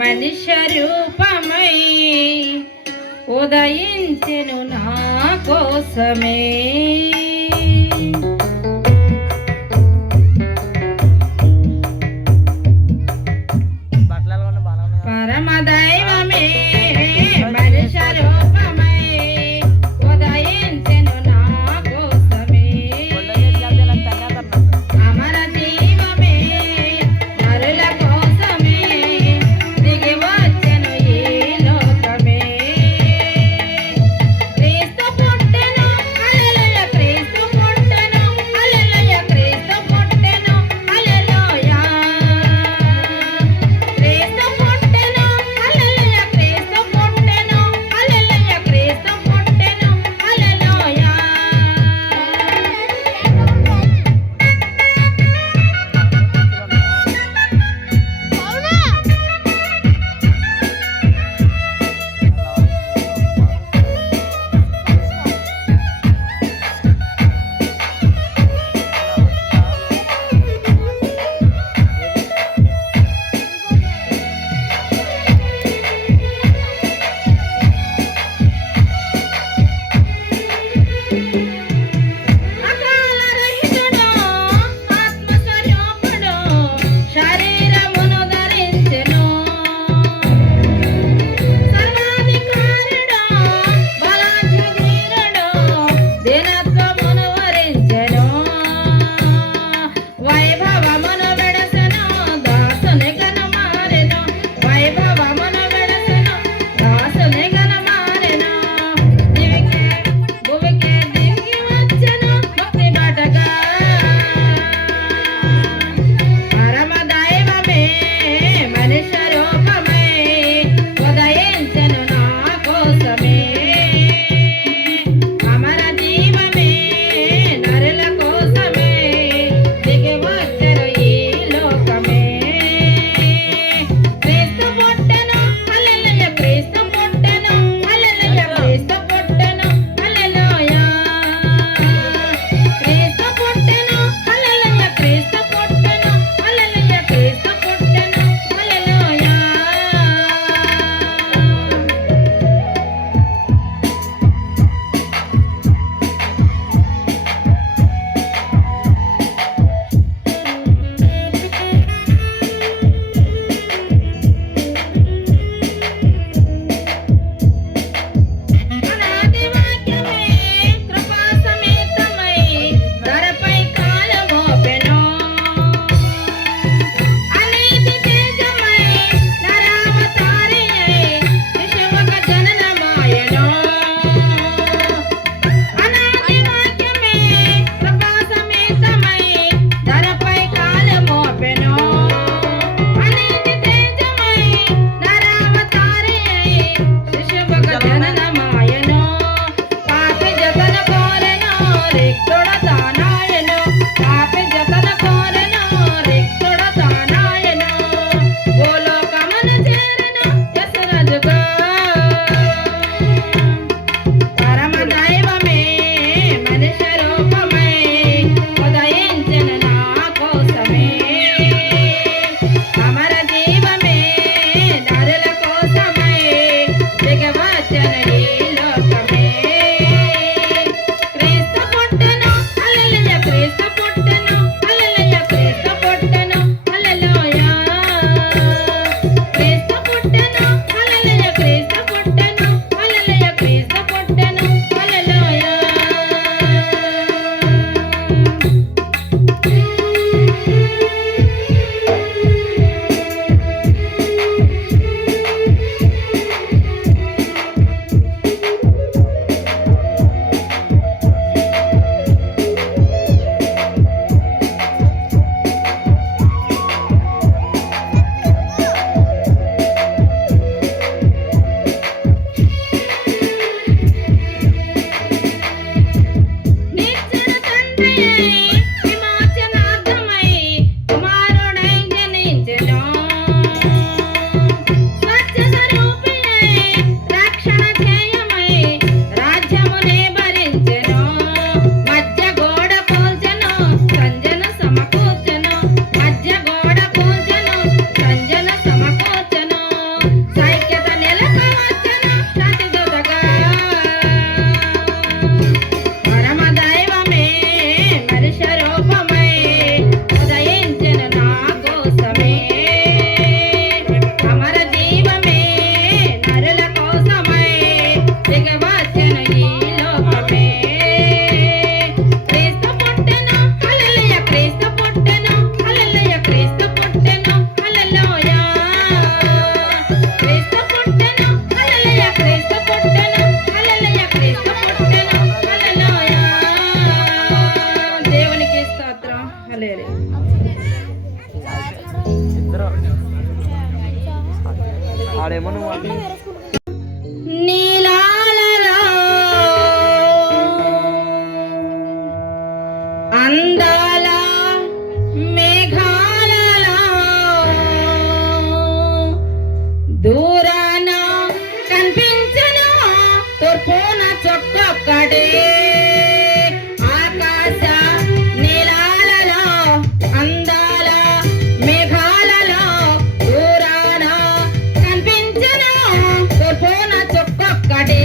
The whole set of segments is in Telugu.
మనుష్య రూపమై ఉదయించెను నా కోసమే. పరమదైవమే మనుష్య రూపమై ఉదయించెను నా కోసమే. అమర జీవమే మరుల కోసమే దిగి వచ్చెను ఈ లోకమే. క్రీస్తు పుట్టెను హల్లెలూయ, క్రీస్తు పుట్టెను హల్లెలూయ, క్రీస్తు పుట్టెను హల్లెలూయ, క్రీస్తు పుట్టెను హల్లెలూయ, ఆడేమో నువ్వు నీలాలలో అందాల మేఘాలలో దూరాన కనిపించను తూర్పున చుట్టొక్కడే ఆకాశ నీలాలలో అందాల మేఘాలలో దూరాన కనిపించను తూర్పున చుట్టొక్కడే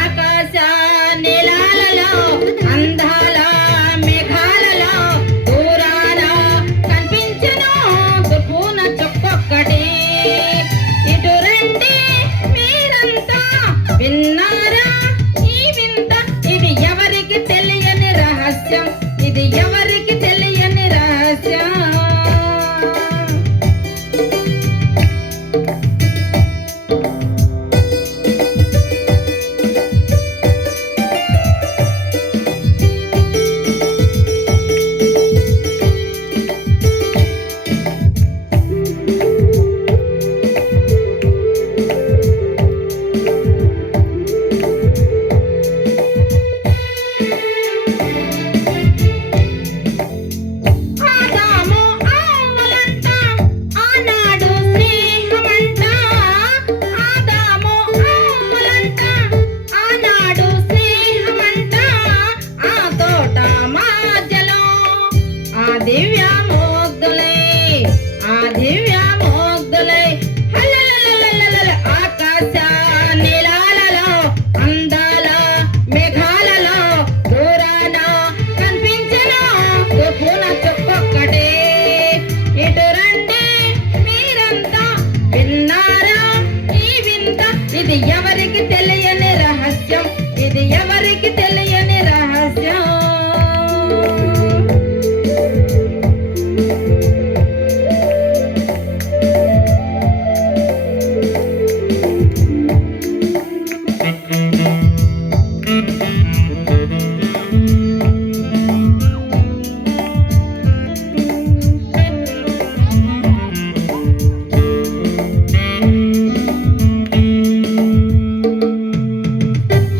ఆకాశ నీలాలలో అందాల మేఘాలలో దూరాన కనిపించను తూర్పున చుక్కొక్కటి ఇటు రండి మీరంతా విన్నారా ఈ వింత ఇది ఎవరికి తెలియని రహస్యం ఇది ఎవరికి తెలియని రహస్యం ఆదాము అవ్వలంట ఆనాడు స్నేహమంట ఆదాము అవ్వలంట ఆనాడు స్నేహమంట ఆ తోట మధ్యలో ఆ దివ్య మోగ్దులై హల్లల్లల్లల్లల్ల ఆకాశ నీలాలలో అందాల మేఘాలలో దూరాన కనిపించను తూర్పున చుక్కొక్కటే ఇటు రండి మీరంతా విన్నారా ఈ వింత ఇది ఎవరికి తెలియని రహస్యం ఇది ఎవరికి తెలియని రహస్యం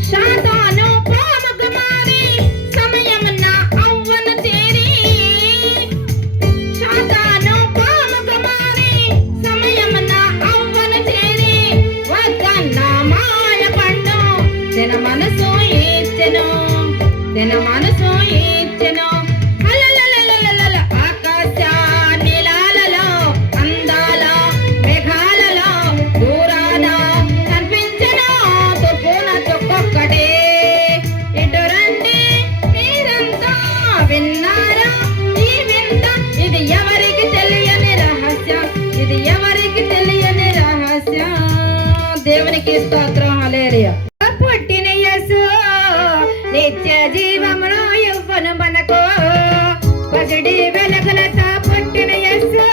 శాతాను ప్రేమకు మారి సమయమున అవ్వను చేరి శాతాను ప్రేమకు మారి సమయమున అవ్వను చేరి వద్దన్న మాయ పండు తన మనసు ఇచ్చెను హల్లల్లల్లల్లల్ల ఆకాశ నీలాలలో అందాల మేఘాలలో దూరాన కనిపించను తూర్పున చుక్కొక్కటే ఇటు రండి మీరంతా విన్నారా ఈ వింత ఇది ఎవరికి తెలియని రహస్యం ఇది ఎవరికి తెలియని రహస్యం దేవునికి స్తోత్రం హల్లెలూయా పుట్టిన యేసు నిత్య జీవమును ఇవ్వను మనకు పసిడి వెలుగులతో పుట్టిన యేసు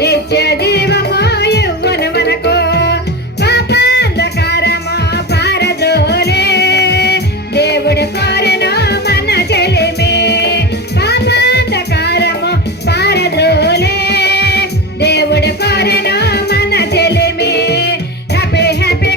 నిత్య జీవము ఇవ్వను మనకు పాపాంధకారము పారదోలే దేవుడు కోరెను మన చెలిమి పాపాంధకారము పారదోలే దేవుడు కోరెను మన చెలిమి హ్యాపీ హ్యాపీ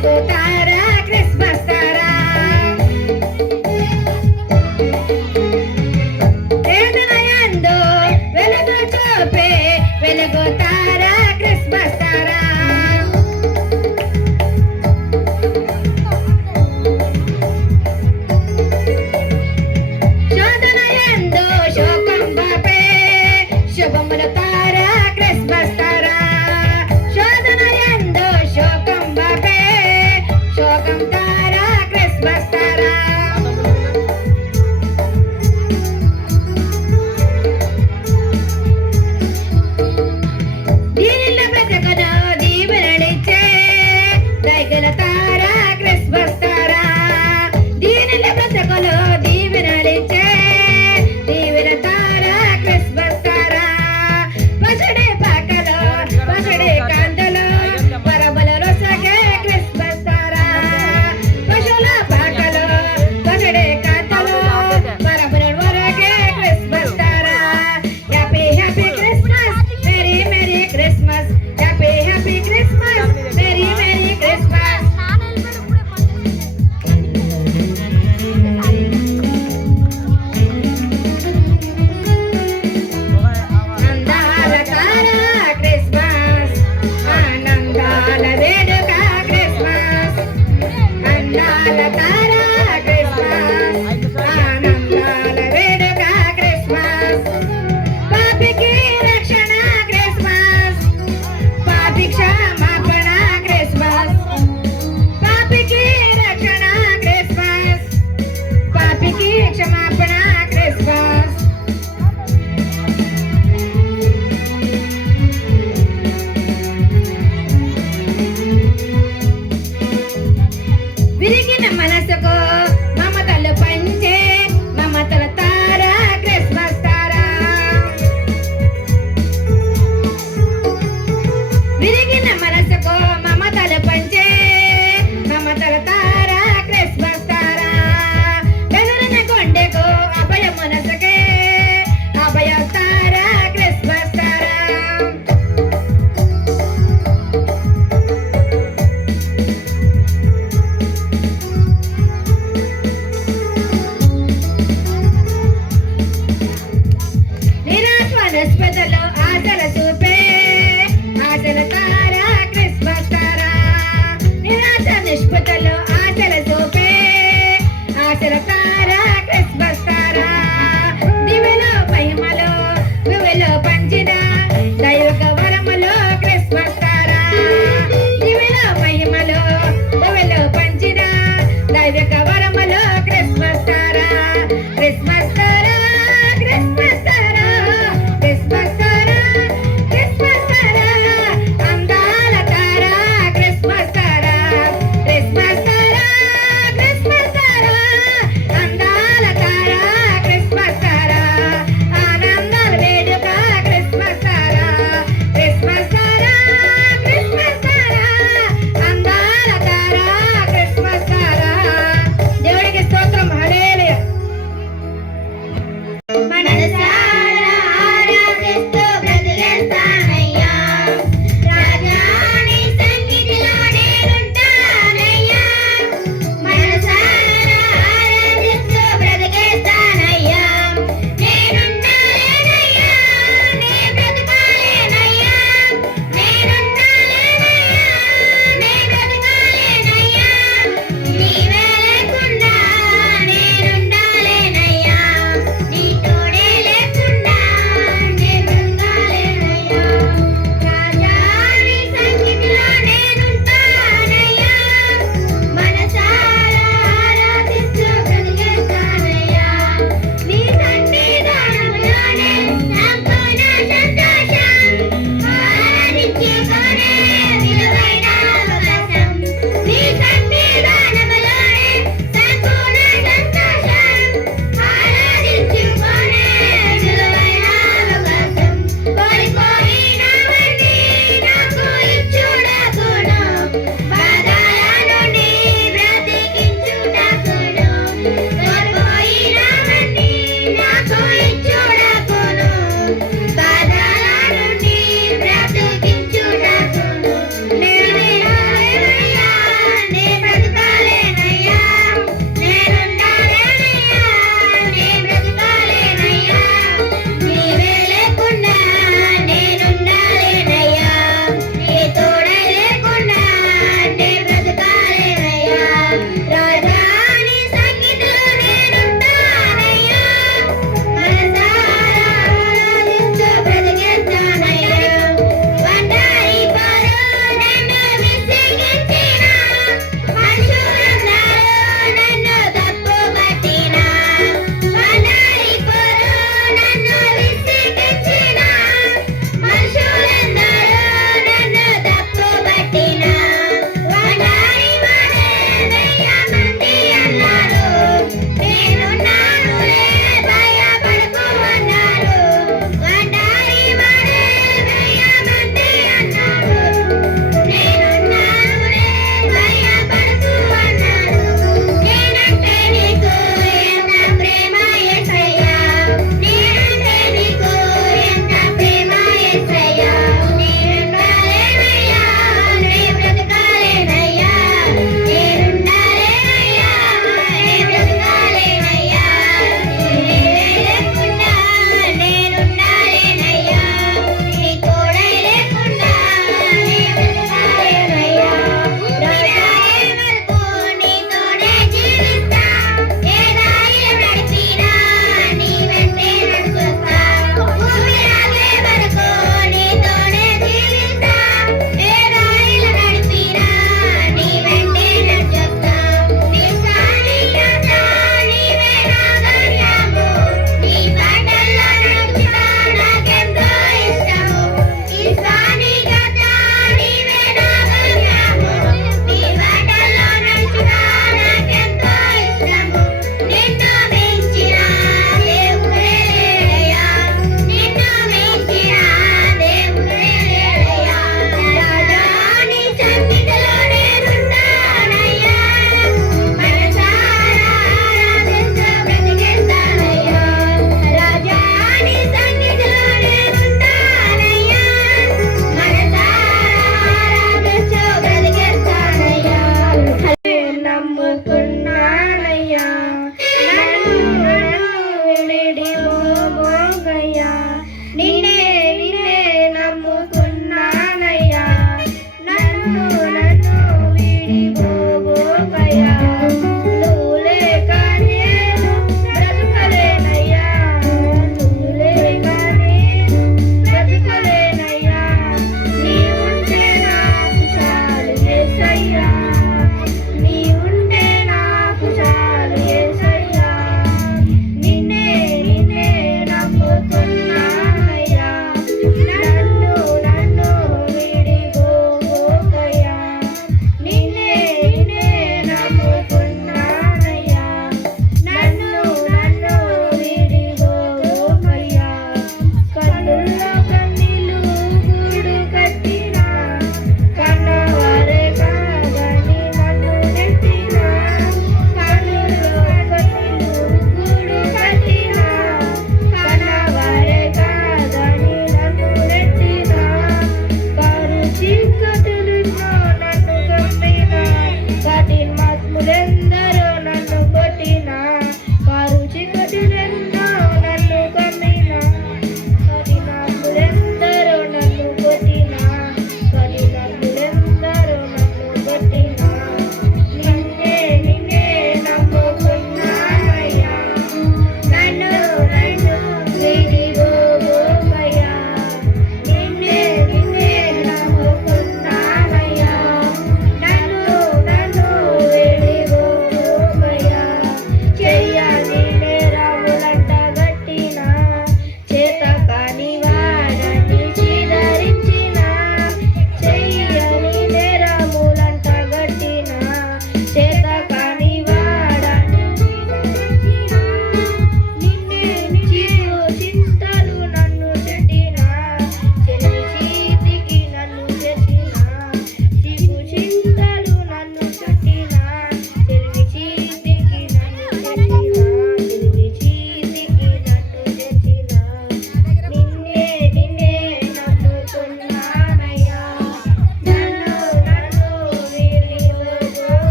వెలుగుతారా క్రిస్మస్ తారా వేదనయందు వెలుగు చూపే వెలుగుతారా క్రిస్మస్ తారా శోధనయందు శోకం బాపే శుభముల తారా క్రిస్మస్ తారా శోధనయందు శోకం బాపే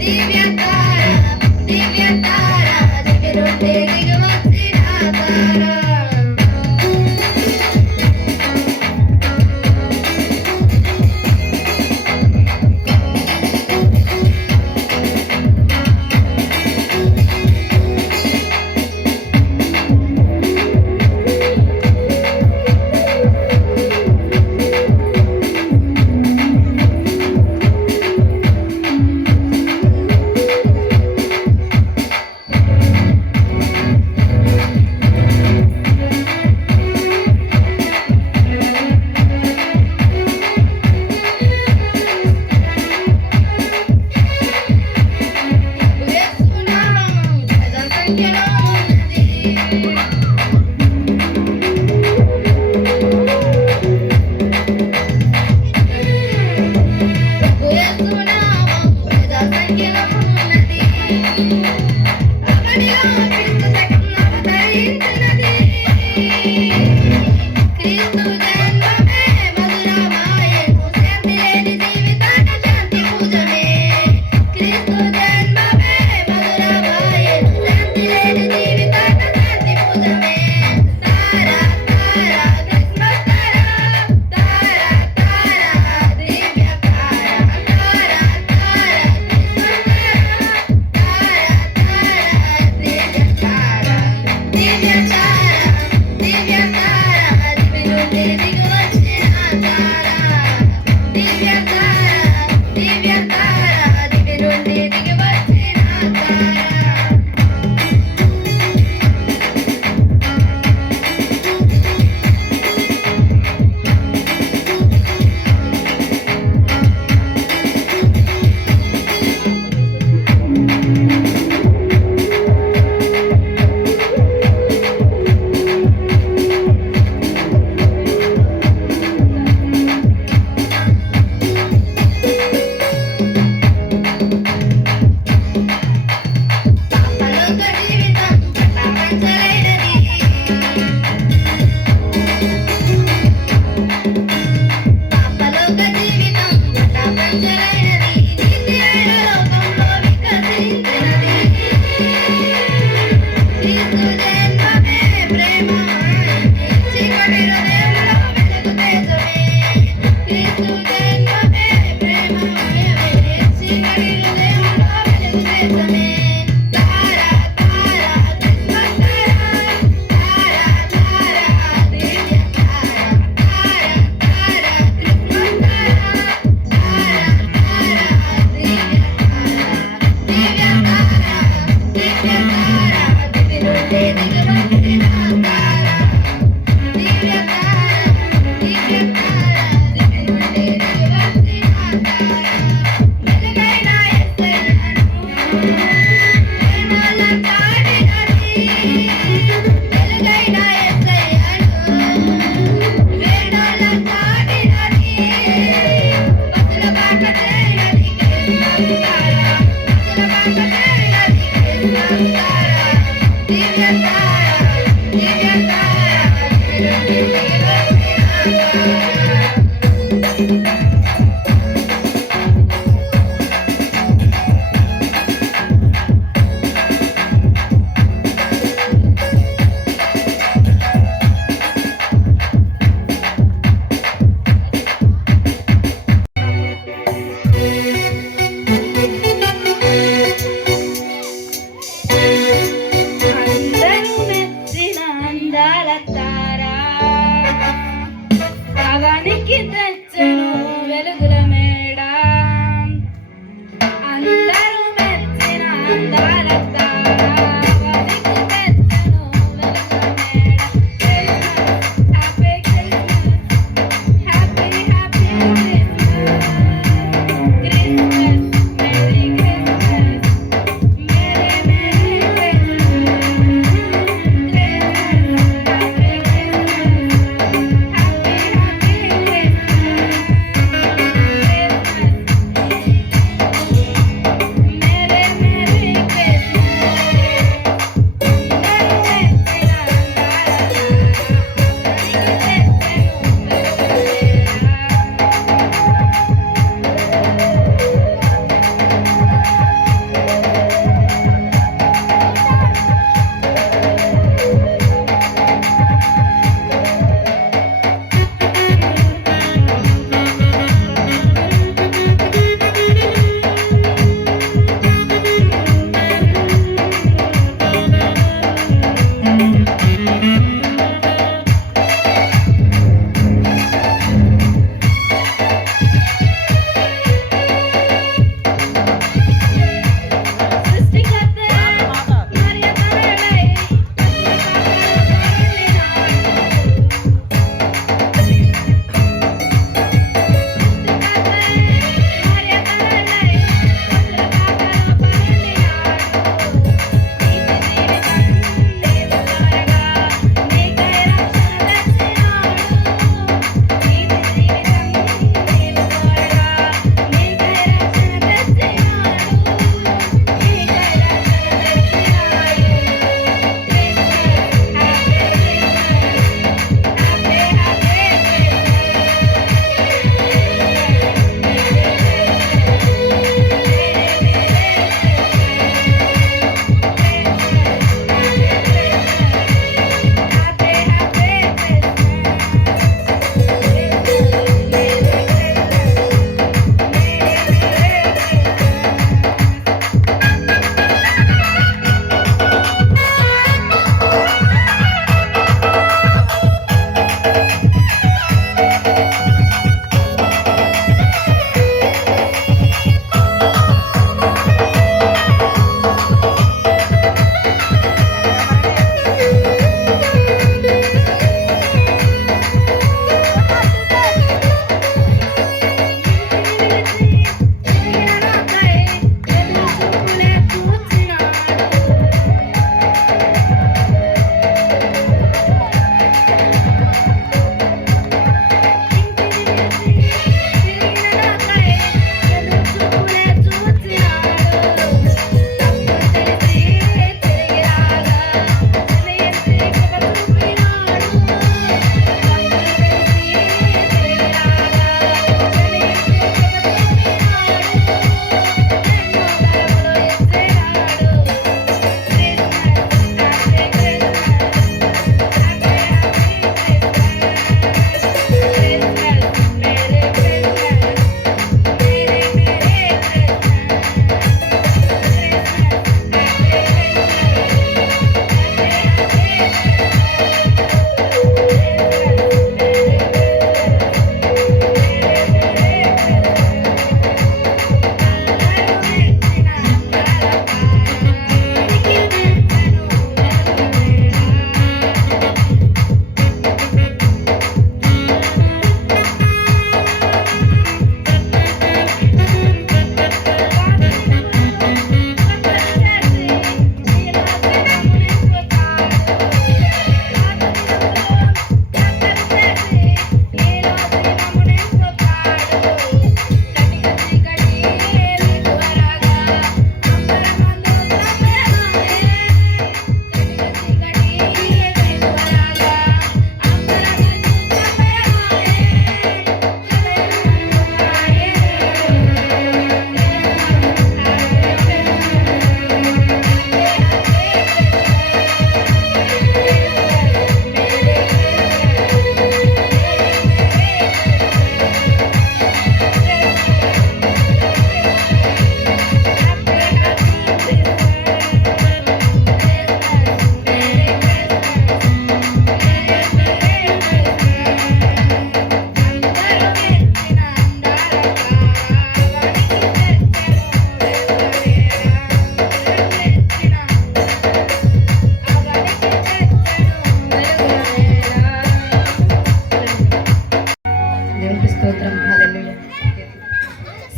దివ్య తార దివ్య తార దిగురుండి దిగువచ్చిన తార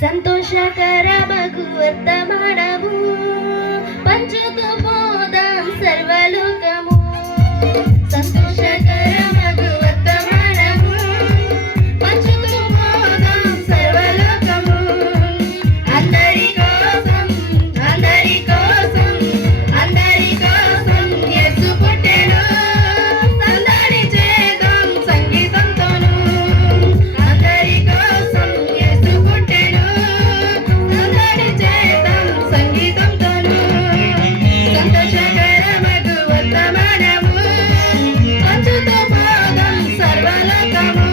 సంతోషకర మగు వర్తమానము పంచుతూ పోదాం సర్వలోకము. సంతోషకర మగు వర్తమానము పంచుతూ పోదాం సర్వలోకము. అందరి కోసం అందరి కోసం అందరి కోసం యేసు పుట్టెను. సందడి చేద్దాం సంగీతంతోను. అందరి కోసం యేసు పుట్టెను. సందడి చేద్దాం సంగీతంతోను. సంతోషకర మగు వర్తమానము పంచుతూ పోదాం సర్వలోకము.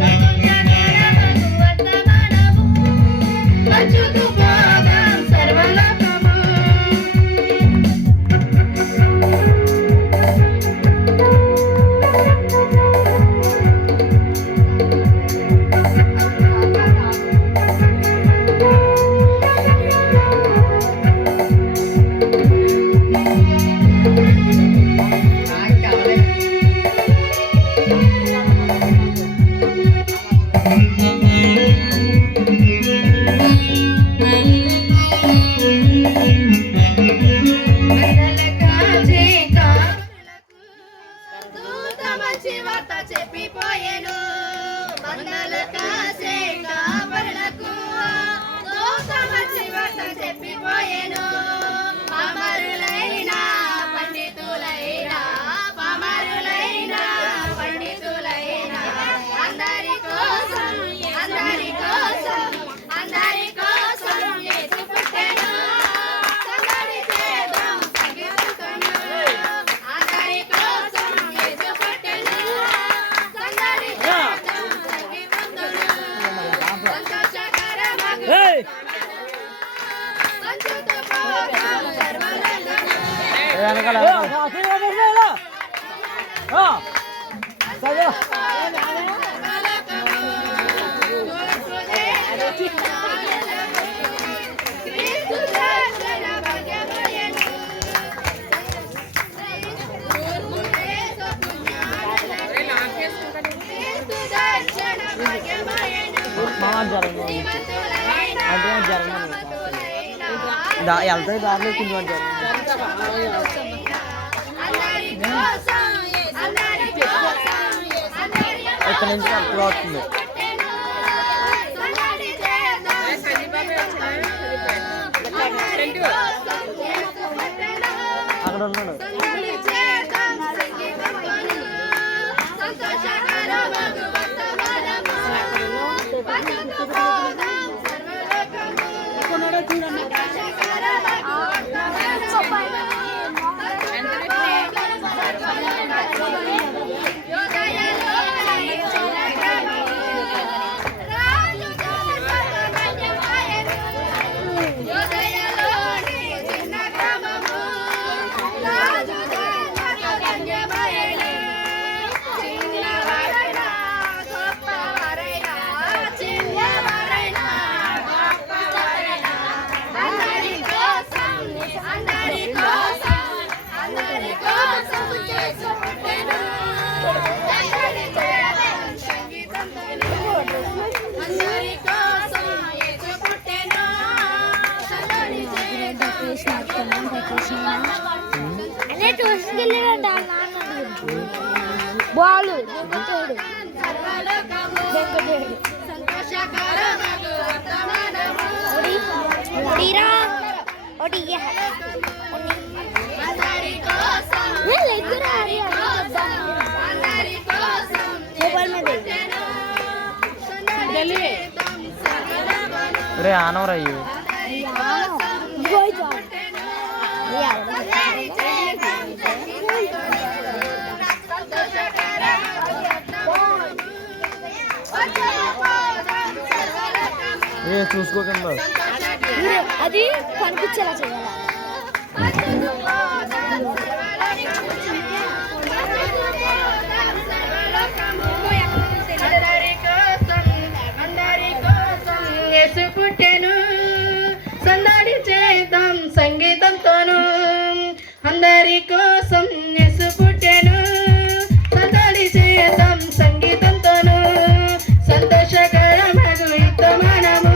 సంతోషకర మగు వర్తమానము పంచుతూ పోదాం సర్వలోకము. మంచి వార్త చెప్పిపోయేను. మందల కాసే కాపరులకు మంచి వార్త చెప్పిపోయేను. పామరులైనా పండితులైనా పామరులైనా పండితులైనా అందరి కోసం అందరి కోసం అందరి కోసం యేసు పుట్టెను. సందడి చేద్దాం సంగీతంతోను. అందరి కోసం యేసు పుట్టెను. సందడి చేద్దాం సంగీతంతోను. సంతోషకర మగు పంచుతూ పోదాం సర్వలోకము. క్రీస్తు దర్శన భాగ్యమయను. క్రీస్తు దర్శన భాగ్యమయను. శ్రీమంతులైన సమతులైన వెళ్తాయి దారిలో కొంచెం అందరి కోసం అందరి కోసం అందరి ఇక్కడ నుంచి అప్పుడు వస్తుంది. సందడి చేద్దాం సంగీతంతోను. అందరి కోసం యేసు పుట్టెను. అక్కడ ఉన్నాడు. సందడి చేద్దాం సంగీతంతోను. సంతోషకర మగు వర్తమానము పంచుతూ పోదాం సర్వలోకము. సంతోషకర మగు వర్తమానము పంచుతూ పోదాం సర్వలోకము. యోదయలోని చిన్న గ్రామము రాజు గణ్యమాయెను. యోదయలోని చిన్న గ్రామము రాజు గణ్యమాయెను. చిన్నవారైనా గొప్పవారైనా చిన్నవారైనా గొప్పవారైనా అందరి కోసం అందరి కోసం అందరి కోసం యేసు పుట్టెను. సందడి చేద్దాం సంగీతంతోను. అందరి కోసం యేసు పుట్టెను. సందడి చేద్దాం బాలు సర్వలోకము. సంతోషకర మగు వర్తమానము అందరి కోసం అందరి కోసం యేసు పుట్టెను. సందడి చేద్దాం సర్వలోకము. రే ఆనవరా అయ్యి అందరి కోసం యేసు పుట్టెను. అందరి చేద్దాం సంగీతంతోను. సంతోషకర మగు వర్తమానము పంచుతూ పోదాం సర్వలోకము. చూసుకోకుండా అది కనిపించేలా చేయాలి. పంచుతూ పోదాం సర్వలోకము. పంచుతూ పోదాం సర్వలోకము. అందరి కోసం యేసు పుట్టెను. సందడి చేద్దాం సంగీతంతోను. అందరి కోసం యేసు పుట్టెను. సందడి చేద్దాం సంగీతంతోను. సంతోషకర మగు వర్తమానము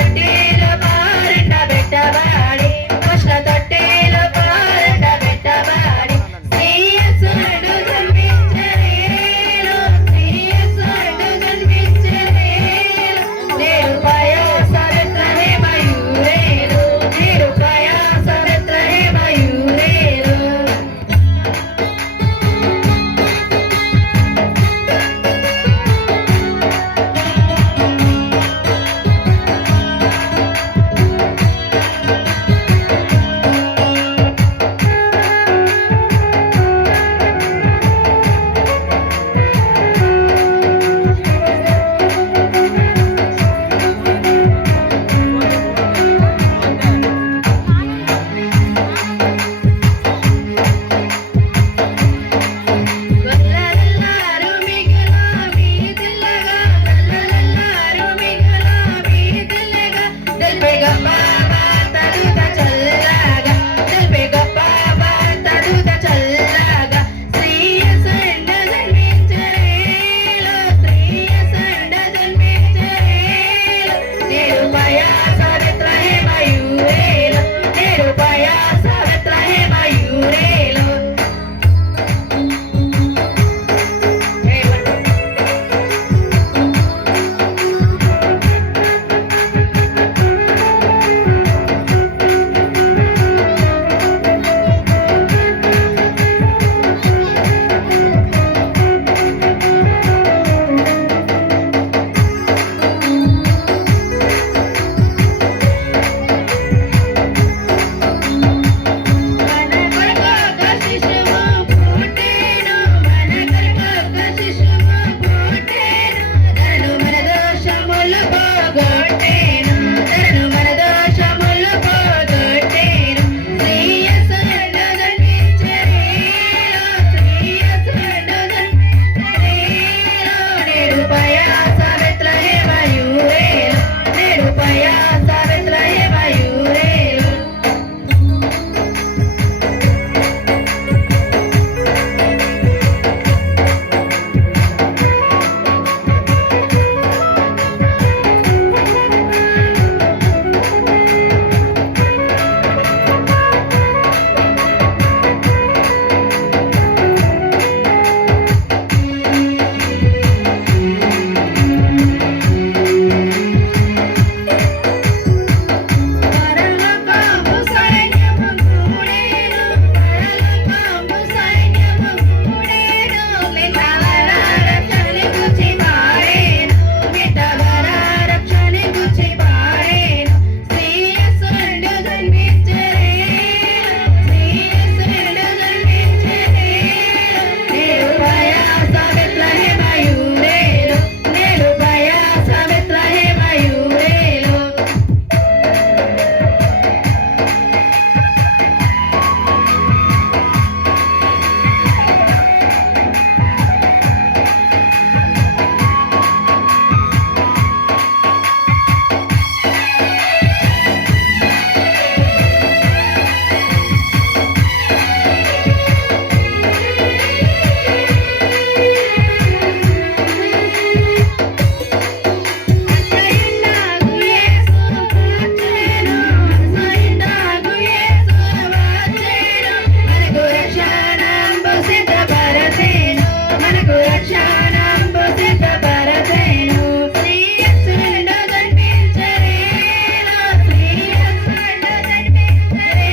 తొట్టెలో పారెండ పెట్టబడి కృష్ణ తొట్టెలో పారెండ పెట్టబడి శ్రీయేసుడు జన్మించెను శ్రీయేసుడు జన్మించెను నేడు ప్రయాస బెత్లెహేమయురేను నేడు ప్రయాస బెత్లెహేమయురేను గల్లలల్లారు మిగలా వీధిల్లగా గల్లలల్లారు మిగలా వీధిల్లగా తెలిపే గొప్ప వార్తలుత చల్లగా తెలిపే గొప్ప వార్తలుత చల్లగా శ్రీయేసుడు జన్మించెను శ్రీయేసుడు జన్మించెను నేడు ప్రయాస బెత్లెహేమయురేను నేడు ప్రయాస బెత్లెహేమయురేను మన కొరకొక శిశువు పుట్టెను మన కొరకొక శిశువు పుట్టెను తనను మన దోషములు పోగొట్టెను తనను మన దోషములు పోగొట్టెను శ్రీయేసుడు జన్మించెను శ్రీయేసుడు జన్మించెను నేడు ప్రయాస బెత్లెహేమయురేను నేడు ప్రయాస బెత్లెహేమయురేను పరలోకపు సైన్యము కూడెను పరలోకపు సైన్యము కూడెను మితవర రక్షణని గూర్చి పాడెను మితవర రక్షణని గూర్చి పాడెను శ్రీయేసుడు జన్మించెను శ్రీయేసుడు జన్మించెను నేడు ప్రయాస బెత్లెహేమయురేను నేడు ప్రయాస బెత్లెహేమయురేను సైండాగు యేసు వచ్చెను సైండాగు యేసు వచ్చెను మనకు రక్షణంబు సిద్ధపరచెను మనకు రక్షణంబు సిద్ధపరచెను శ్రీయేసుడు జన్మించెను శ్రీయేసుడు జన్మించెను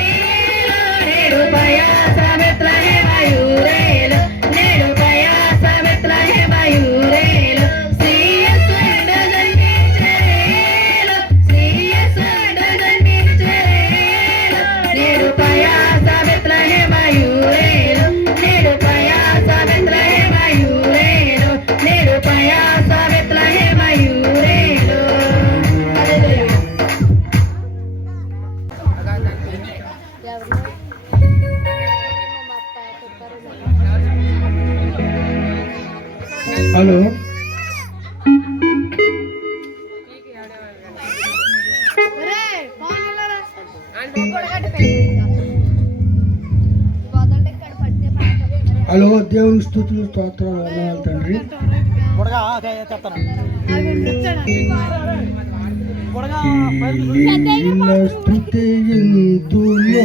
నేడు ప్రయాస బెత్లెహేమయురేను నేడు ప్రయాస బెత్లెహేమయురేను శ్రీయేసుడు జన్మించెను శ్రీయేసుడు జన్మించెను నేడు ప్రయాస బెత్లెహేమయురేను నేడు ప్రయాస బెత్లెహేమయురేను నేడు ప్రయాస బెత్లెహేమయురేను హల్లెలూయా హలో హలో దేవుని స్తుతులు స్తోత్రాలు వందనాలు తండ్రి చెప్తాను స్తుతింతును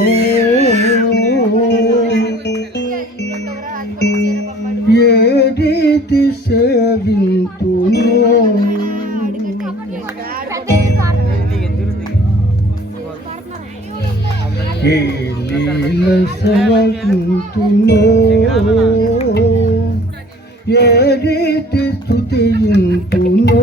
ఏ రీతి సేవింతును ఏ లీల సమర్పింతును ఏ రీతి స్తుతింతును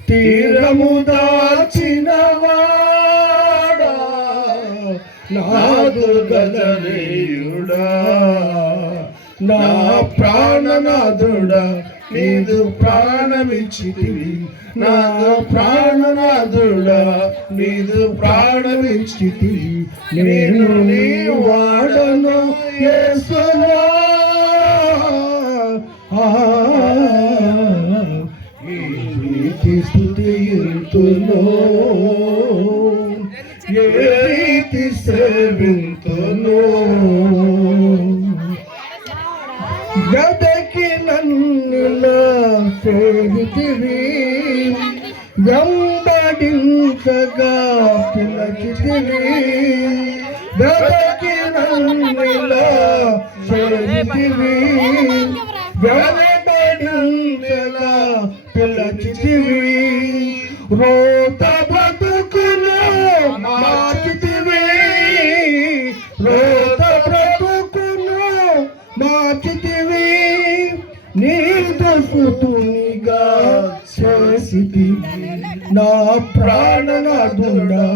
తీరము దాచిన వాడా నాదు గజరేయుడా నా ప్రాణనాథుడా నీదు ప్రాణమిచ్చితివి నా ప్రాణనాథుడా నీదు ప్రాణమిచ్చితివి నేను నీ వాడను యేసువా ఈ రీతి స్తుతింతును ఏ రీతి సేవింతును గదకి నన్నులా సేవితివి వెంబడించగా పిలచితివి గదకి నన్నులా సేవితివి వెంబడించగా పిలచితివి రోత బ్రతుకును మార్చితివి రోత బ్రతుకును మార్చితివి నీదు సుతునిగా చేసితివి నా ప్రాణనాథుడా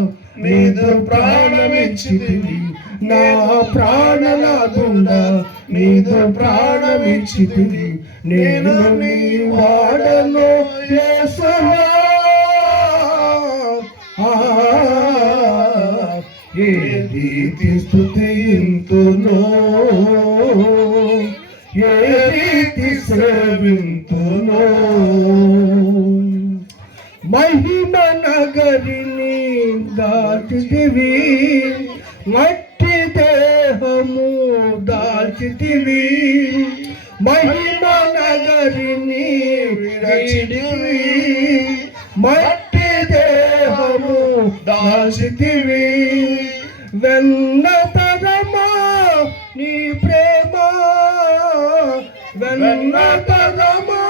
నీదు ప్రాణమిచ్చితివి నా ప్రాణనాథుడా నీదు ప్రాణమిచ్చితివి నేను నీ వాడను యేసువా ఏ రీతి స్తుతింతును ఏ రీతి సేవింతును మహిమ నగరిని దాచితివి మట్టి దేహము దాచితివి మహిమ నగరిని విడిచితివి మట్టి దేహము దాచితివి వెన్నతరమా నీ ప్రేమ వెన్నతరమా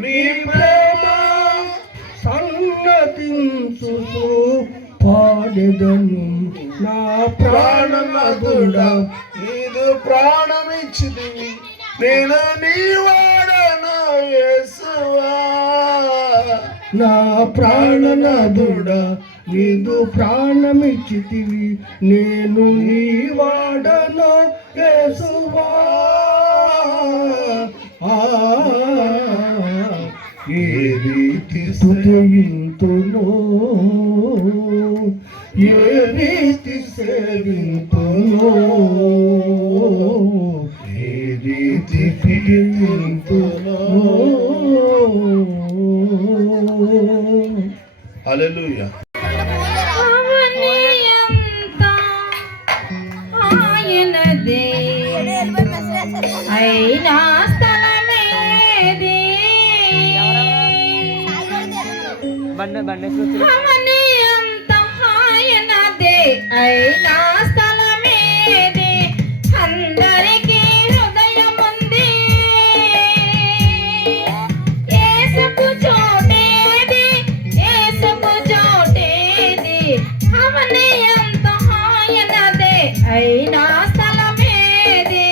నీ ప్రేమ సన్నతించు పాడెదను నా ప్రాణనాథుడా నీదు ప్రాణమిచ్చితివి నేను నీ వాడను యేసువా నా ప్రాణనాథుడా నీదు ప్రాణమిచ్చితివి నేను నీ వాడను యేసువా ఏ రీతి స్తుతింతును ఏ రీతి సేవింతును ఏ రీతి ప్రియుంతును హల్లెలూయా ఆయనదే అయినా స్థలమేది అవని అంత ఆయనదే అయినా స్థలమేది అందరికీ హృదయం ఉంది యేసుకు చోటేది యేసుకు చోటేది అవని అంత ఆయనదే అయినా స్థలమేది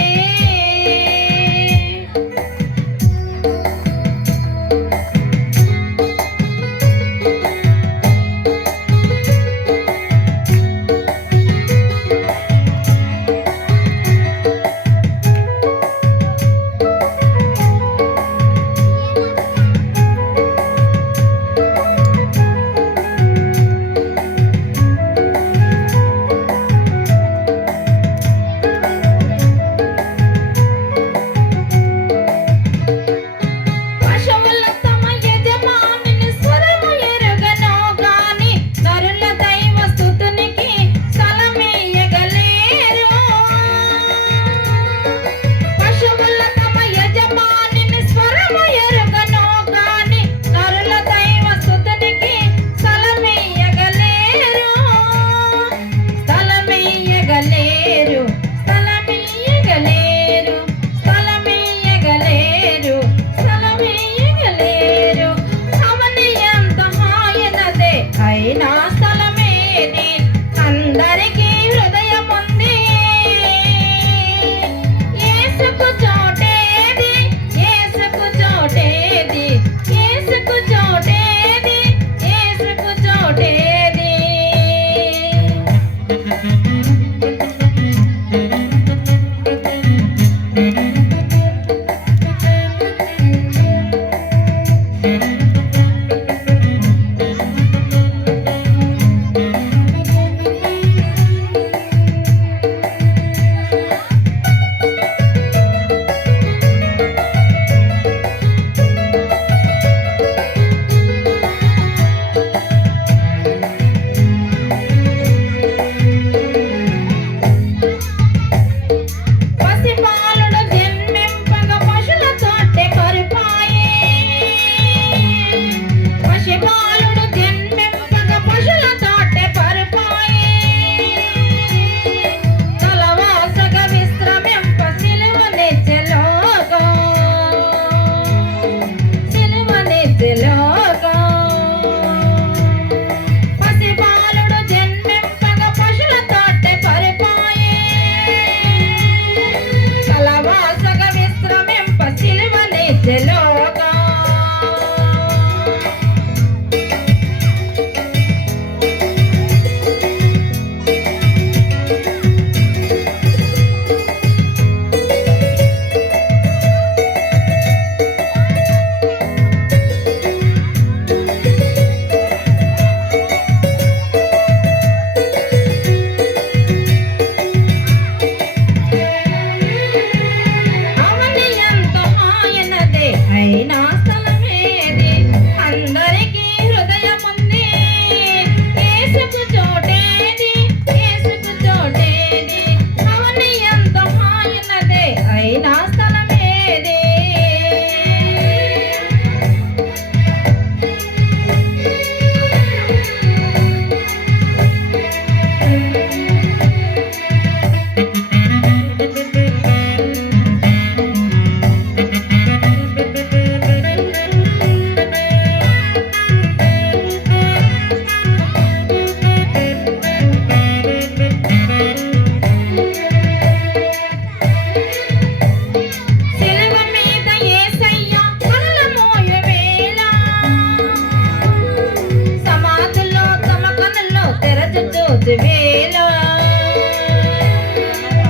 చూసి వేళ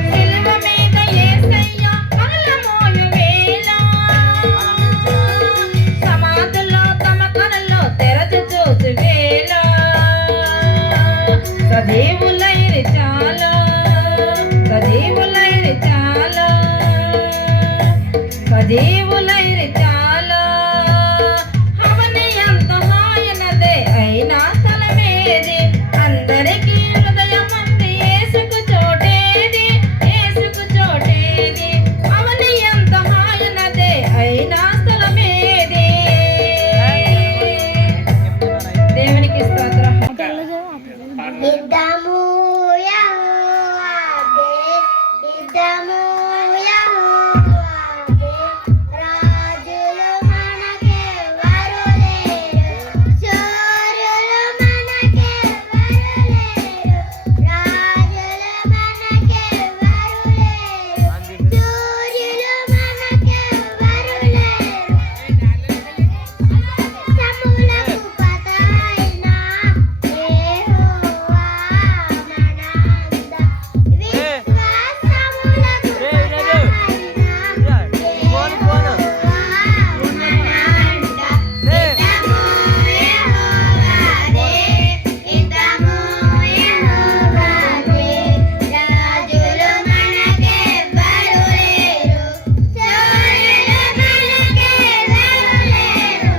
సిలువ మీద యేసయ్య పగలమోయు వేళ సమాధుల్లో తమ కనుల్లో తెరచి చూసి వేళ సజీవులైరి చాలా సజీవులైరి చాలా సజీవులైరి చాలా అవని ఎంత హాయనదే అయినా స్థలమేది అందరికీ హృదయం ఉంది యేసుకు చోటేది యేసుకు చోటేది అవని ఎంత హాయనదే అయినా స్థలమేది దేవునికి స్తోత్రం. ఇద్దము యెహోవాదే, ఇద్దము యెహోవాదే, రాజులు మనకెవరు లేరు, శూరులు మనకెవరు లేరు, రాజులు మనకెవరు లేరు, సూర్యులు మనకెవరు లేరు. సములకు పతైన యెహోవా మనంద, విశ్వాసములకు పతైన యెహోవా మనంద. ఇద్దము యెహోవాదే, ఇద్దము యెహోవాదే, రాజులు మనకెవ్వరు లేరు, సూర్యులు మనకెవ్వరు లేరు,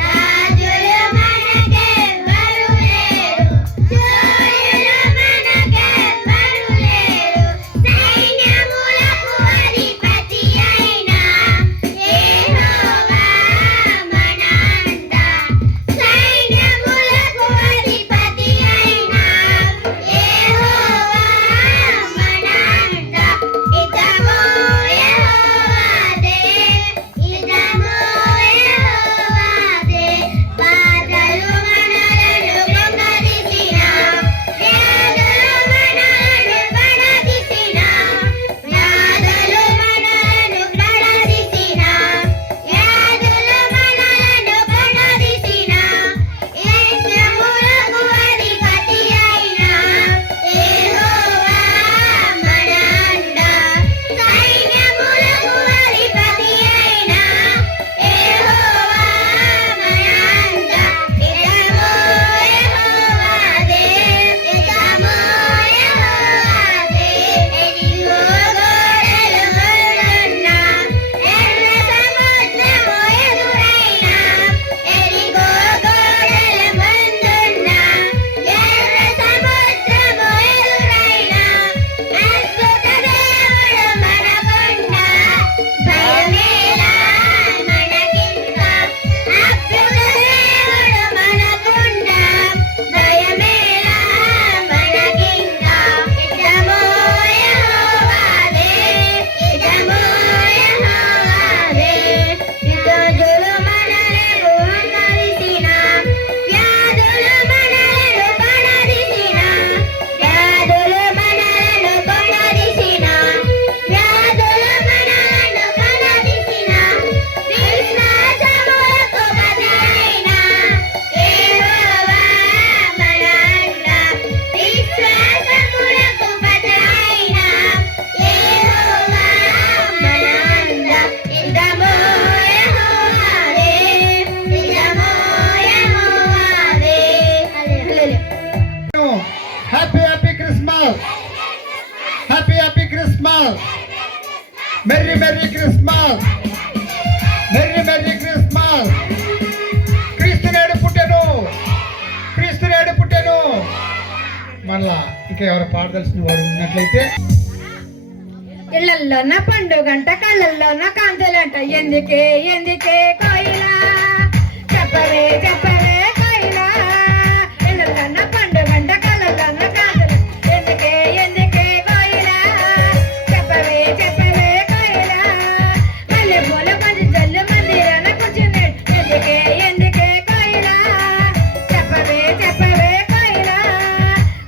రాజులు మనకెవ్వరు లేరు, సూర్యులు మనకెవ్వరు లేరు. సైన్యములకు అధిపతి అయిన యెహోవా మనంద, సైన్యములకు అధిపతి అయిన యెహోవా మనంద. ఇద్దము యెహోవాదే, ఇద్దము యెహోవాదే, బాధలు మనలను కృంగదీసిన, వ్యాధులు మనలను పడదీసిన, వ్యాధులు మనలను పడదీసిన, వ్యాధులు మనలను పడదీసిన, యజ్ఞములకు అధిపతి అయిన యెహోవా మనంద, సైన్యములకు అధిపతి అయిన యెహోవా మనంద. ఇద్దము యెహోవాదే, ఇద్దము యెహోవాదే, ఎరిగో గోడలు ముందున్న, ఎర్ర సముద్రము ఎదురైన, ఎరిగో గోడల ముందున్న, ఎర్ర సముద్రము ఎదురైన, అద్భుత దేవుడు మనకుండ, భయమేలా మనకింక, అద్భుత దేవుడు మనకుండ, భయమేలా మనకింక. ఇద్దము యెహోవాదే, ఇద్దము యెహోవాదే, రాజులు మనలను అందరిసిన, వ్యాధులు మనలను పడదీసిన, వ్యాధులు మనలను పడదీసిన, వ్యాధులు మనలను పడదీసిన, విశ్వాసములకు పతైన యెహోవా మనంద, విశ్వాసములకు పతైన యెహోవా మనంద. ఇద్దము యెహోవాదే, ఇద్దము యెహోవాదే. హల్లెలూయా. Happy happy Christmas, happy happy Christmas, merry merry Christmas, merry merry Christmas. క్రీస్తునేడు పుట్టెను, క్రీస్తునేడు పుట్టెను. మళ్ళా ఇంకా ఎవరు పాడదలసిన వారు ఉన్నట్లయితే ఇళ్లల్లోన పండుగంట కళ్ళల్లోన కాంతలంట ఎందుకే ఎందుకే కోయిలా చెప్పవే చెప్పవే కోయిలా ఇళ్లల్లోన పండుగంట కళ్ళల్లోన కాంతలు ఎందుకే ఎందుకే కోయిలా చెప్పవే చెప్పవే కోయిలా మల్లె పూల పంచి జల్లు మందిరాన కూర్చున్నాడు ఎందుకే ఎందుకే కోయిలా చెప్పవే చెప్పవే కోయిలా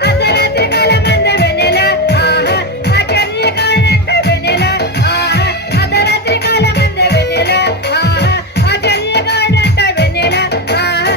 అర్ధరాత్రి కాల మంద వెన్నెల ఆహా ఆ చల్లి కాలంట వెన్నెల ఆహా అర్ధరాత్రి కాల మంద వెన్నెల ఆహా ఆ చల్లి కాలంట వెన్నెల ఆహా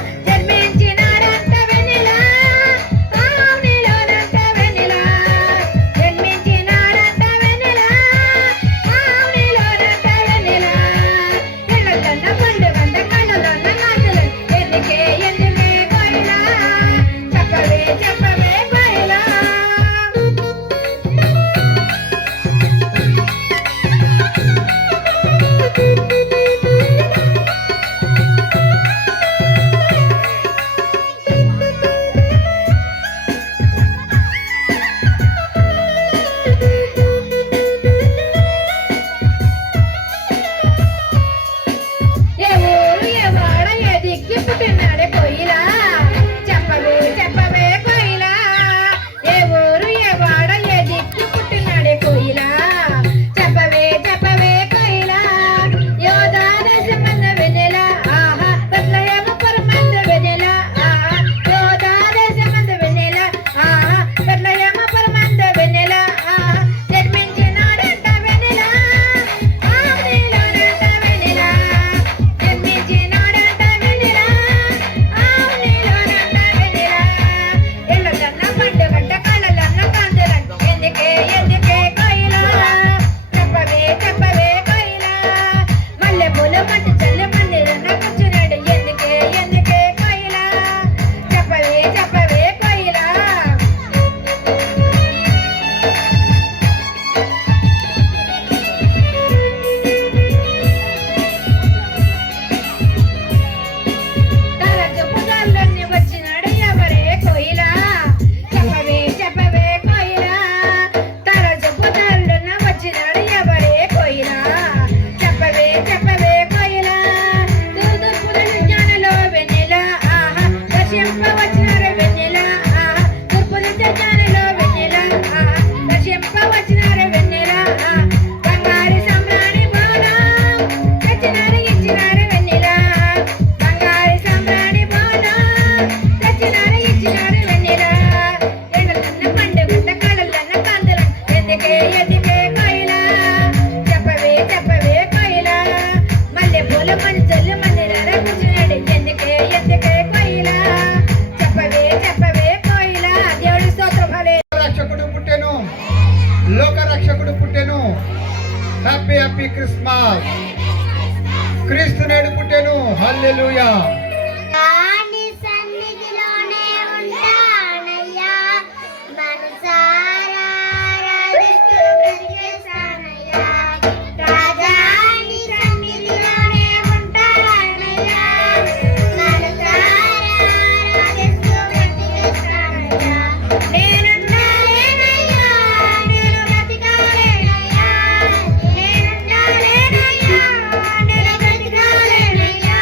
హ్యాపీ క్రిస్మస్. క్రీస్తు నేడు పుట్టెను. హల్లెలూయా. రాణి సన్నిధిలోనే ఉంటానయ్యా, మనసారా ఆరాధిస్తూ బ్రతికేస్తానయ్యా. రాజాని సన్నిధిలోనే ఉంటానయ్యా, మనసారా ఆరాధిస్తూ బ్రతికేస్తానయ్యా. నేనుండాలేనయ్యా, నేను బ్రతికాలేనయ్యా, నేనుండాలేనయ్యా, నేను బ్రతికాలేనయ్యా.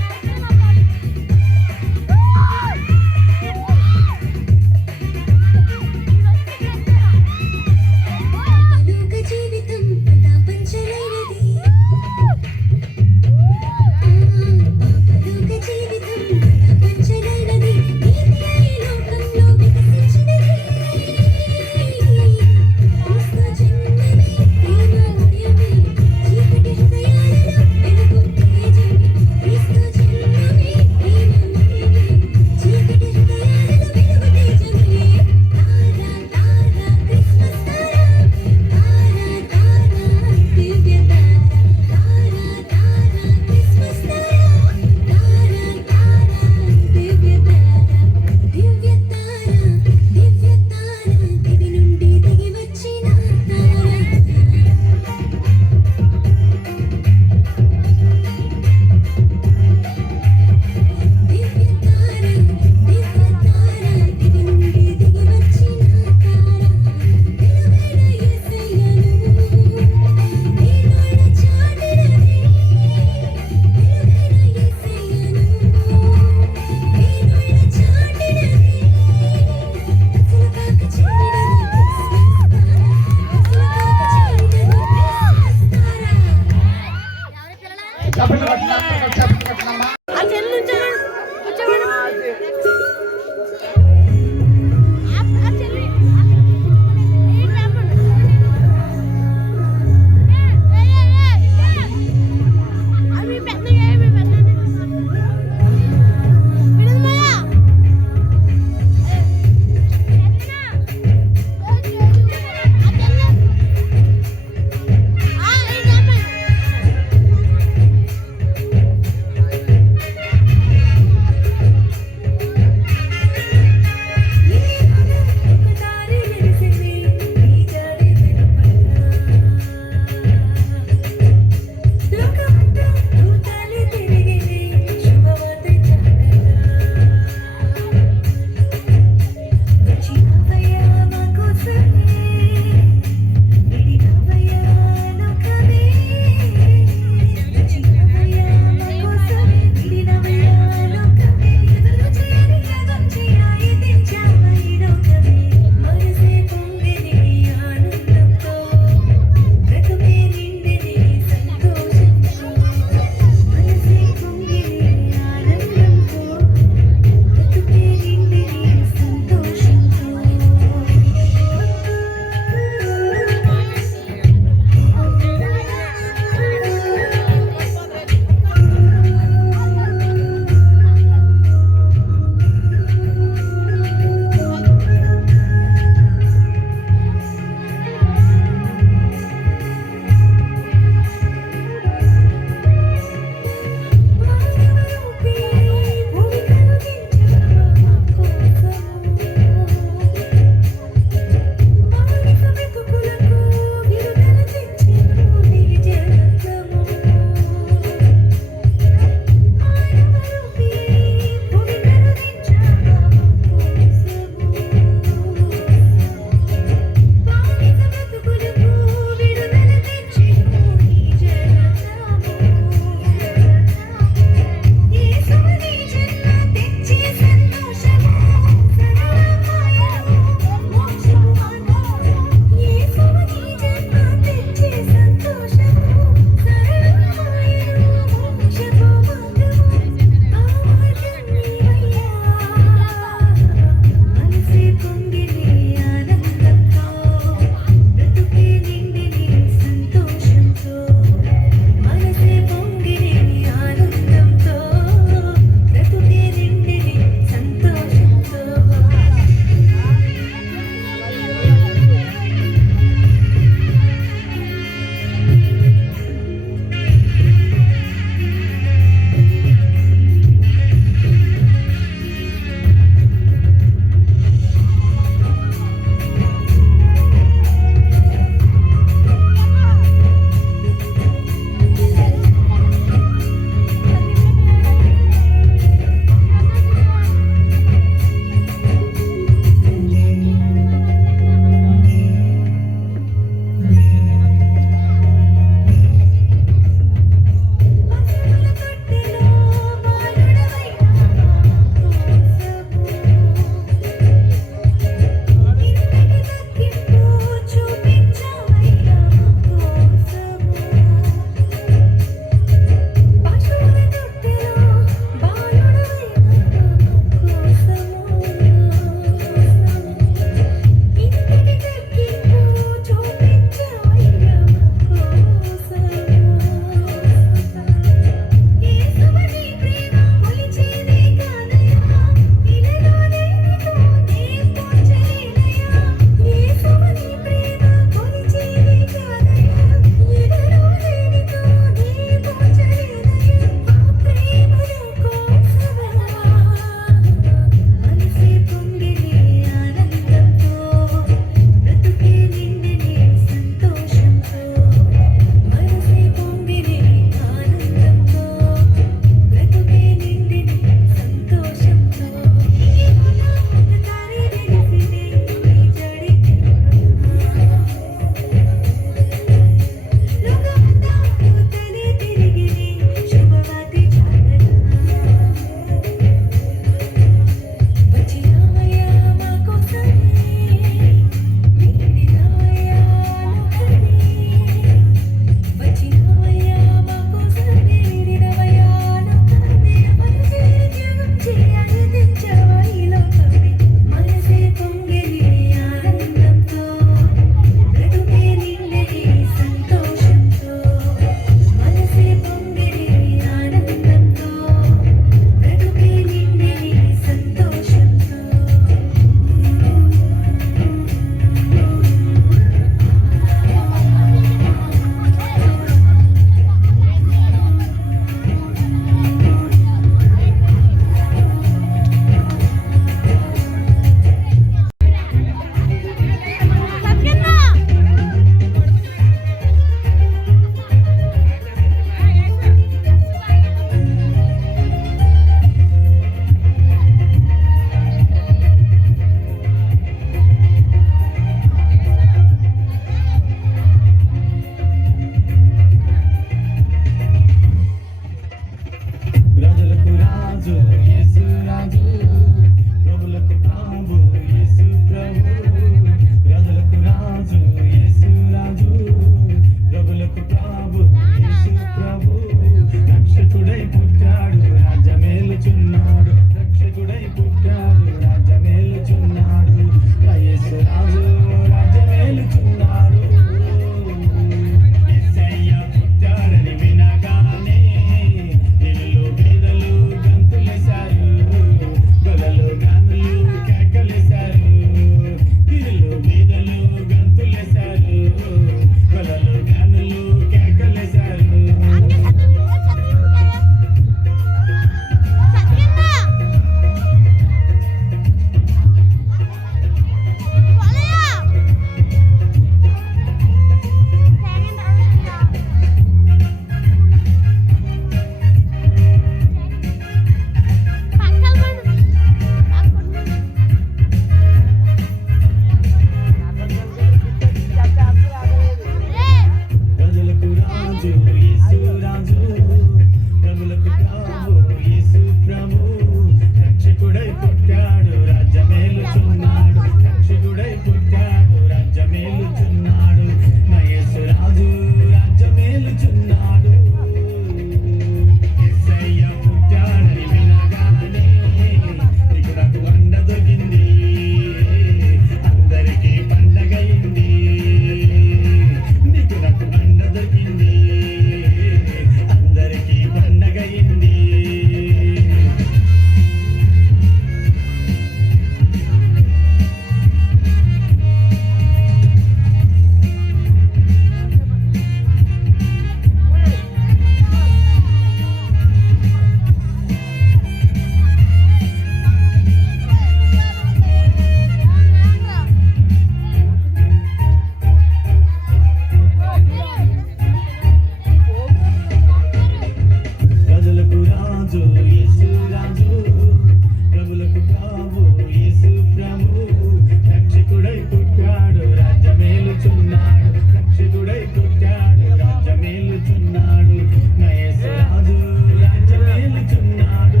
పుట్టాడు రాజ్యమేలుచున్నాడు నా యేసు రాజు రాజ్యమేలుచున్నాడు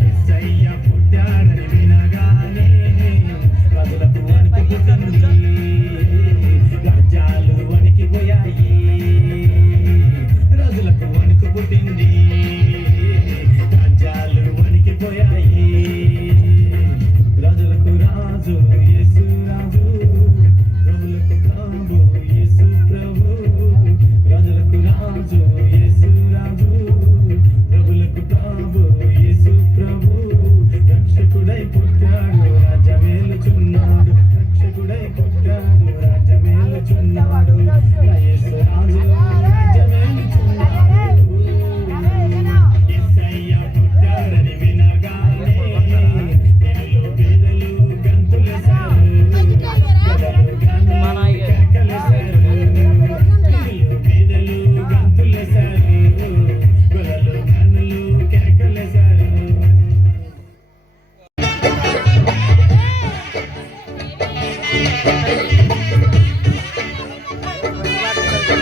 యేసయ్య పుట్టాడని వినగానే ప్రజలకు వణుకు పుట్టింది రాజ్యాలు వణికిపోయాయి రోజులకు వణుకు పుట్టింది రాజ్యాలు వణికిపోయాయి రాజులకు రాజు యేసు రాజు ప్రభులకు ప్రభు యేసు ప్రభు రాజులకు రాజు యేసు రాజు ప్రభులకు ప్రభు యేసు ప్రభు రక్షకుడై పుట్టాడు రాజ్యమేలుచున్నాడు రక్షకుడై పుట్టాడు రాజ్యమేలుచున్నాడు నా యేసు రాజు రాజ్యమేలుచున్నాడు యేసయ్య పుట్టాడని వినగానే పేదలు పేదలు గంతులేశారు గదలు గానాలు కేకలేశారు పేదలు గంతులేశారు గొర్రెలు గానులు కేకలేశారు ఆ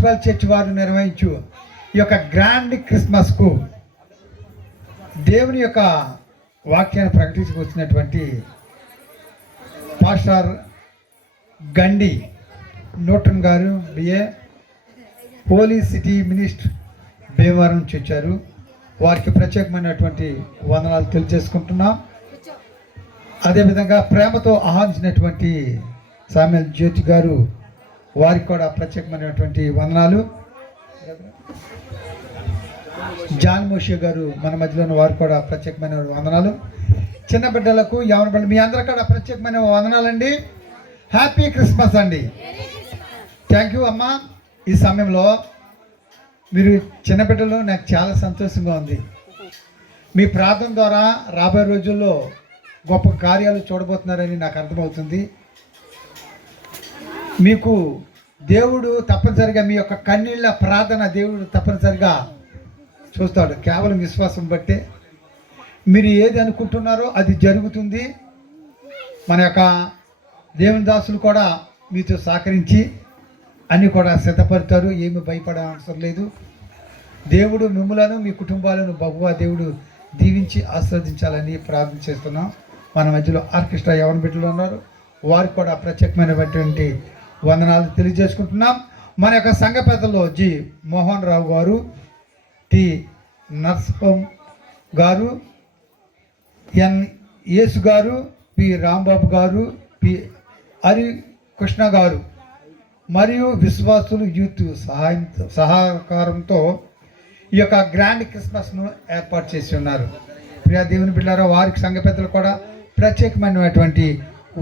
గాస్పెల్ చర్చ్ వారు నిర్వహించు ఈ యొక్క గ్రాండ్ క్రిస్మస్కు దేవుని యొక్క వాక్యాన్ని ప్రకటించుకొచ్చినటువంటి పాస్టర్ గండి న్యూటన్ గారు BA police city minister Bhimavaram నుంచి వచ్చారు. వారికి ప్రత్యేకమైనటువంటి వందనాలు తెలియజేసుకుంటున్నాం. అదేవిధంగా ప్రేమతో ఆహ్వానించినటువంటి సామ్యుల్ జ్యోతి గారు, వారికి కూడా ప్రత్యేకమైనటువంటి వందనాలు. జాన్ మోషే గారు మన మధ్యలోని వారికి కూడా ప్రత్యేకమైన వందనాలు. చిన్న బిడ్డలకు యవన బిడ్డలు మీ అందరూ కూడా ప్రత్యేకమైన వందనాలండి. హ్యాపీ క్రిస్మస్ అండి. థ్యాంక్ యూ అమ్మా. ఈ సమయంలో మీరు చిన్న బిడ్డలు నాకు చాలా సంతోషంగా ఉంది. మీ ప్రార్థన ద్వారా రాబోయే రోజుల్లో గొప్ప కార్యాలు చూడబోతున్నారని నాకు అర్థమవుతుంది. మీకు దేవుడు తప్పనిసరిగా మీ యొక్క కన్నీళ్ళ ప్రార్థన దేవుడు తప్పనిసరిగా చూస్తాడు. కేవలం విశ్వాసం బట్టే మీరు ఏది అనుకుంటున్నారో అది జరుగుతుంది. మన యొక్క దేవుని దాసులు కూడా మీతో సహకరించి అన్నీ కూడా సిద్ధపడతారు. ఏమి భయపడే అవసరం లేదు. దేవుడు మిమ్ములను మీ కుటుంబాలను బహువా దేవుడు దీవించి ఆస్వాదించాలని ప్రార్థన చేస్తున్నాం. మన మధ్యలో ఆర్కెస్ట్రా యవన బిడ్డలు ఉన్నారు, వారికి కూడా ప్రత్యేకమైనటువంటి వందనాలు తెలియజేసుకుంటున్నాం. మన యొక్క సంఘ పెద్దలు జి మోహన్ రావు గారు, టి నర్సం గారు, ఎన్ యేసు గారు, పి రాంబాబు గారు, పి హరికృష్ణ గారు మరియు విశ్వాసులు యూత్ సహకారంతో ఈ యొక్క గ్రాండ్ క్రిస్మస్ను ఏర్పాటు చేసి ఉన్నారు. ప్రియా దేవుని బిడ్డలారా, వారికి సంఘ పెద్దలు కూడా ప్రత్యేకమైనటువంటి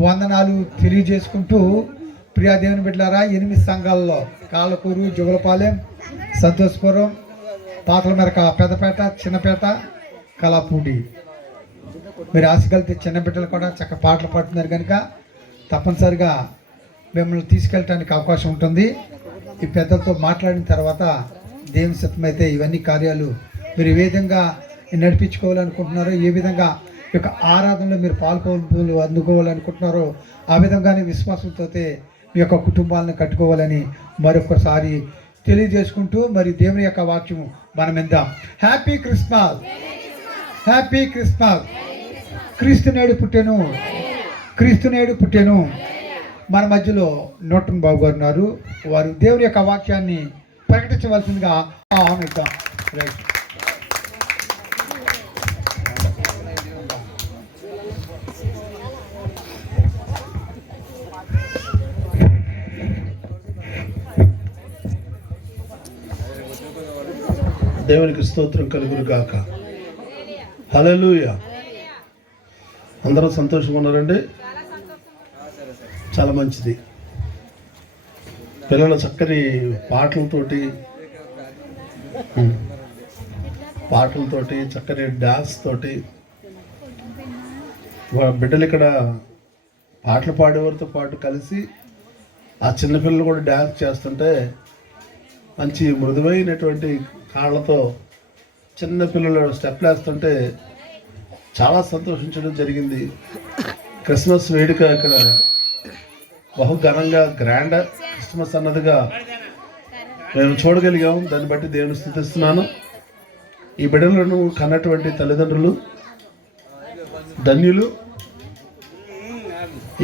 వందనాలు తెలియజేసుకుంటూ, ప్రియా దేవుని బిడ్డలారా, 8 సంఘాల్లో కాళ్ళకూరు, జుగలపాలెం, సంతోషపురం, పాతల మెరక, పెద్దపేట, చిన్నపేట, కలాపూడి మీరు ఆశగలితే చిన్న బిడ్డలు కూడా చక్క పాటలు పాడుతున్నారు కనుక తప్పనిసరిగా మిమ్మల్ని తీసుకెళ్ళటానికి అవకాశం ఉంటుంది. ఈ పెద్దలతో మాట్లాడిన తర్వాత దేవుని సిద్ధమైతే ఇవన్నీ కార్యాలు మీరు ఏ విధంగా నడిపించుకోవాలనుకుంటున్నారో, ఏ విధంగా ఈ యొక్క ఆరాధనలో మీరు పాల్గొలు అందుకోవాలనుకుంటున్నారో ఆ విధంగానే విశ్వాసంతో మీ యొక్క కుటుంబాలను కట్టుకోవాలని మరొకసారి తెలియజేసుకుంటూ మరి దేవుని యొక్క వాక్యము మనం విందాం. Happy Christmas, happy Christmas. క్రీస్తు నేడు పుట్టెను, క్రీస్తు నేడు పుట్టెను. మన మధ్యలో నూటన్ బాబు గారు ఉన్నారు. వారు దేవుని యొక్క వాక్యాన్ని ప్రకటించవలసిందిగా ఆహ్వానిద్దాం. రైట్. దేవునికి స్తోత్రం కలుగును గాక. హల్లెలూయా. అందరూ సంతోషంగా ఉన్నారండి? చాలా మంచిది. పిల్లల చక్కని పాటలతోటి చక్కని డాన్స్ తోటి బిడ్డలు ఇక్కడ పాటలు పాడేవారితో పాటు కలిసి ఆ చిన్నపిల్లలు కూడా డ్యాన్స్ చేస్తుంటే మంచి మృదువైనటువంటి కాళ్ళతో చిన్నపిల్లలు స్టెప్లు వేస్తుంటే చాలా సంతోషించడం జరిగింది. క్రిస్మస్ వేడుక ఇక్కడ బహు ఘనంగా గ్రాండ్ క్రిస్మస్ అన్నదిగా మేము చూడగలిగాం. దాన్ని బట్టి దేవుని స్తుతిస్తున్నాను. ఈ బిడ్డలను కన్నటువంటి తల్లిదండ్రులు ధన్యులు.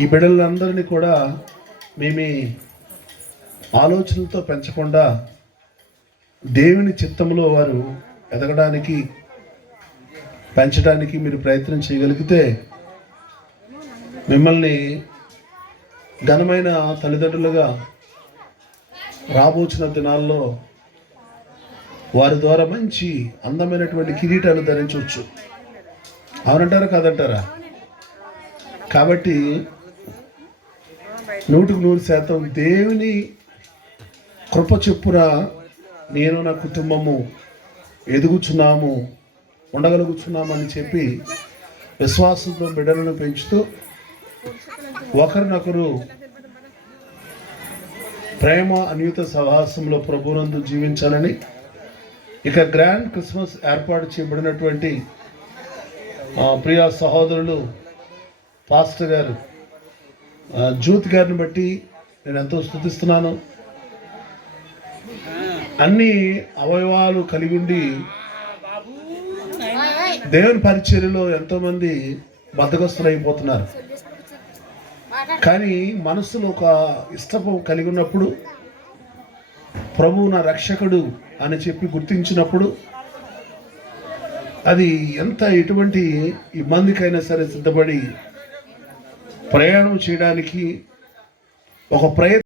ఈ బిడ్డలందరినీ కూడా మేమీ ఆలోచనలతో పెంచకుండా దేవుని చిత్తంలో వారు ఎదగడానికి పెంచడానికి మీరు ప్రయత్నం చేయగలిగితే మిమ్మల్ని ఘనమైన తల్లిదండ్రులుగా రాబోచిన దినాల్లో వారి ద్వారా మంచి అందమైనటువంటి కిరీటాలు ధరించవచ్చు. అవునంటారా కాదంటారా? కాబట్టి 100% దేవుని కృప చొప్పున నేను నా కుటుంబము ఎదుగుచున్నాము, ఉండగలుగుతున్నామని చెప్పి విశ్వాసంతో బిడ్డలను పెంచుతూ ఒకరినొకరు ప్రేమ అన్యూత సహవాసంలో ప్రభునందు జీవించాలని ఇక గ్రాండ్ క్రిస్మస్ ఏర్పాటు చేయబడినటువంటి ప్రియా సహోదరులు పాస్టర్ గారు జ్యోతి గారిని బట్టి నేను ఎంతో స్తుతిస్తున్నాను. అన్ని అవయవాలు కలిగి ఉండి దేవుని పరిచర్యలో ఎంతోమంది బద్ధకస్తులైపోతున్నారు. కానీ మనసులో ఒక ఇష్టం కలిగి ఉన్నప్పుడు, ప్రభువు నా రక్షకుడు అని చెప్పి గుర్తించినప్పుడు, అది ఎటువంటి ఇబ్బందికైనా సరే సిద్ధపడి ప్రయాణం చేయడానికి ఒక ప్రయత్నం